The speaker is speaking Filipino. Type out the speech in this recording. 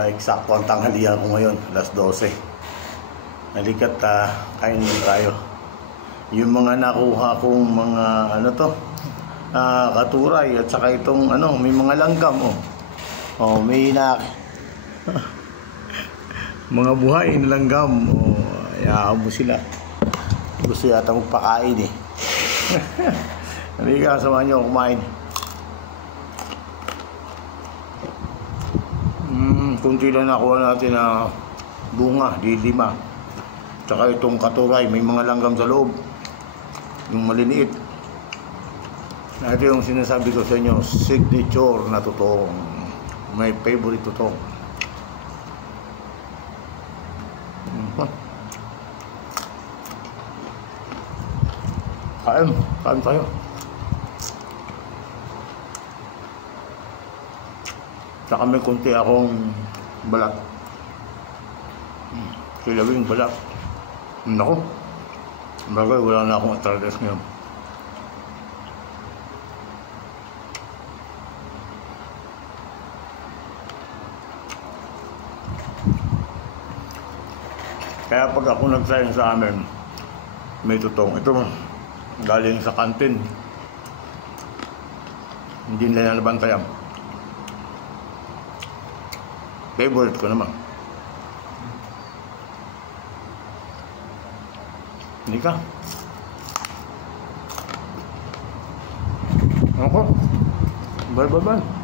Eksakto ang tanghalian ko ngayon, alas 12. Halika't kain din tayo. Yung mga nakuha kong mga katuray at saka itong may mga langgam may mga buhay na langgam hayaan mo sila. Gusto yata magpakain Halika, samahan nyo kumain. Kunti lang nakuha natin na bunga, di 5. Tsaka itong katuray, may mga langgam sa loob. Yung maliliit. Ito yung sinasabi ko sa inyo, signature na totoong. My favorite totoong. Kain tayo. Tsaka may kunti akong balat. Kilawing balat. Naku. Bagay, wala na akong atradas ngayon. Kaya pag ako nagsayin sa amin, may tutong. Ito, galing sa kantin. Hindi nila nabantayan. Favorite ko naman. Hindi ka. Ako. Bye.